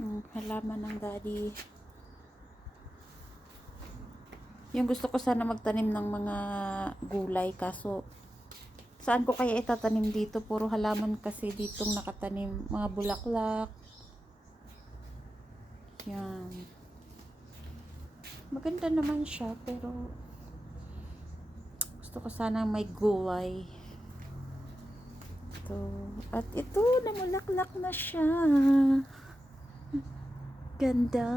Halaman ng daddy. Yung gusto ko sana magtanim ng mga gulay, kaso saan ko kaya itatanim dito? Puro halaman kasi ditong nakatanim. Mga bulaklak. Yan. Maganda naman siya, pero gusto ko sana may gulay. Ito. At ito, namulaklak na siya. Ganda.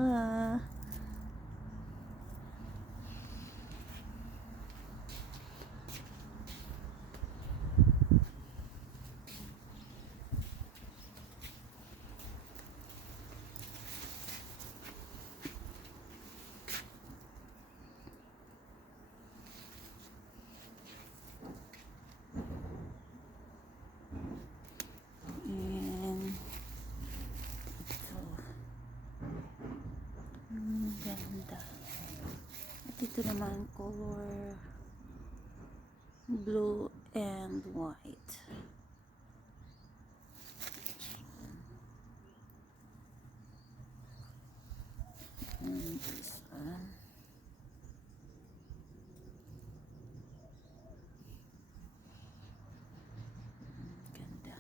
Ganda. At ito naman color blue and white. And this one. Ganda.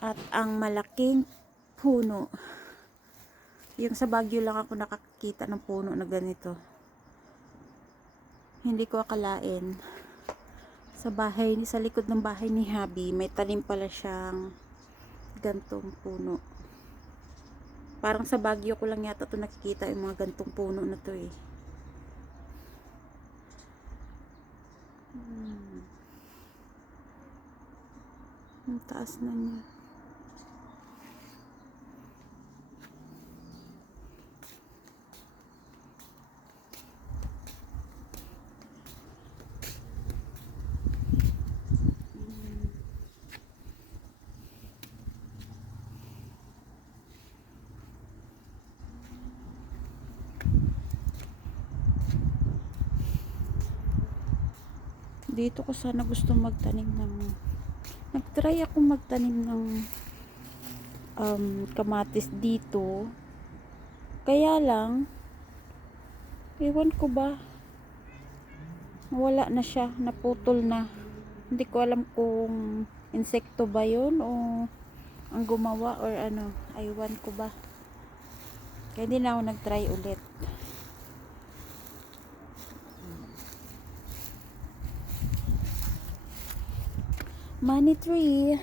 At ang malaking puno. Yung sa Baguio lang ako nakakita ng puno na ganito. Hindi ko akalain. Sa bahay, sa likod ng bahay ni Habi, may tanim pala siyang gantong puno. Parang sa Baguio ko lang yata ito nakikita yung mga gantong puno na to eh. Ang taas na niya. Dito ko sana gusto magtanim ng nagtry ako magtanim ng kamatis dito, kaya lang ewan ko ba, wala na siya, naputol na. Hindi ko alam kung insekto ba yun o ang gumawa or ano, ewan ko ba, kaya hindi na ako nagtry ulit. Money tree.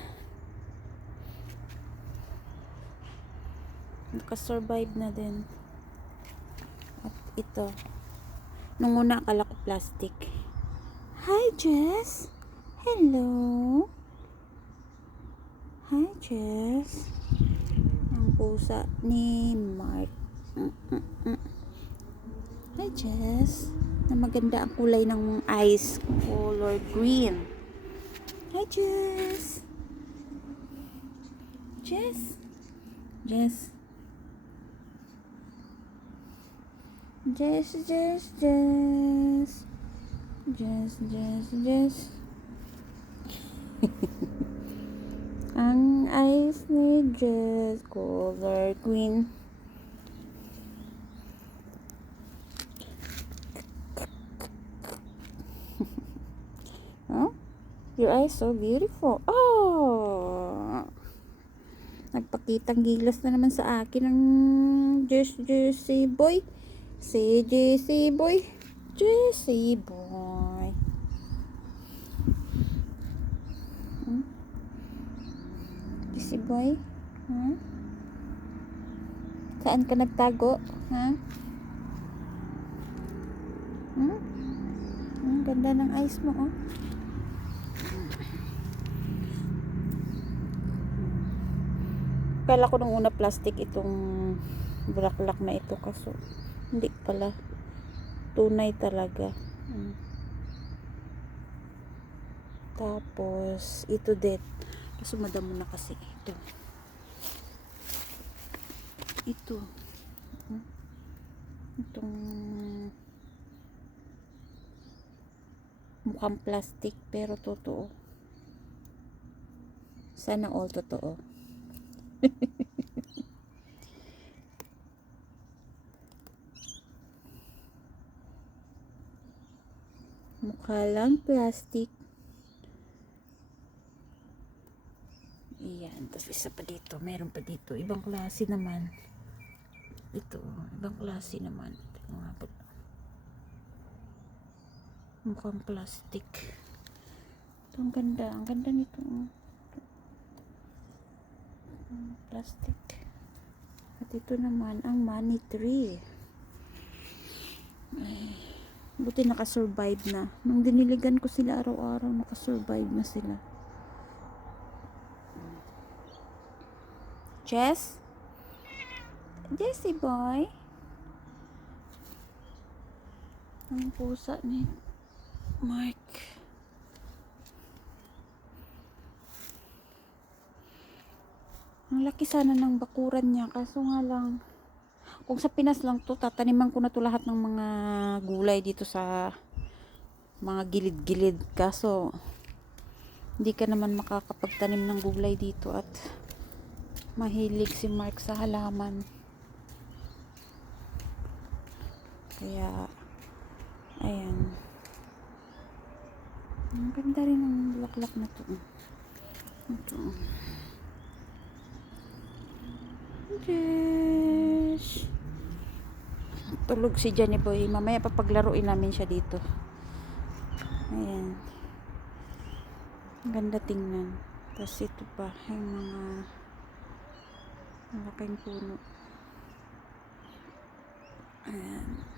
Nakasurvive na din. At ito. Nung una akala ko plastic. Hi Jess. Hello. Hi Jess. Ang pusa ni Mark. Hi Jess. Na maganda ang kulay ng eyes. Color green. Hi Jess. Jess. Jess. Jess, Jess, Jess. Jess, Jess, Jess. Ang eyes ni Jess, color green. Huh? Your eyes so beautiful. Oh! Nagpakitang gilas na naman sa akin ng Jesse boy. Si Jesse boy. Jesse boy. Jesse boy. Huh? Saan ka nagtago? Ha? Ang ganda ng eyes mo, oh. Kala ko nung una plastic itong bulaklak na ito, kaso hindi pala, tunay talaga. Tapos ito din, kaso madamo na kasi ito. Itong mukhang plastic pero totoo. Sana all totoo. Mukha lang plastic. Ayan. Tapos isa pa dito. Meron pa dito. Ibang klase naman. Ito. Ibang klase naman. Mukhang plastic. Ito ang ganda. Ang ganda nito. Plastic. At ito naman ang money tree. Ay, buti nakasurvive na. Nung diniligan ko sila araw-araw, nakasurvive na sila. Jess? Jessie boy? Ang pusa ni Mark. Ang laki sana ng bakuran niya, kaso nga lang, kung sa Pinas lang to, tataniman ko na to lahat ng mga gulay dito sa mga gilid-gilid. Kaso, hindi ka naman makakapagtanim ng gulay dito at mahilig si Mark sa halaman. Kaya, ayan. Ang ganda rin ng bulaklak na to. Ito. Yes. Tulog si Johnny Boy. Mamaya papaglaruin namin siya dito. Ayan. Ang ganda tingnan. Tapos ito pa. Yung mga malaking puno. Ayan.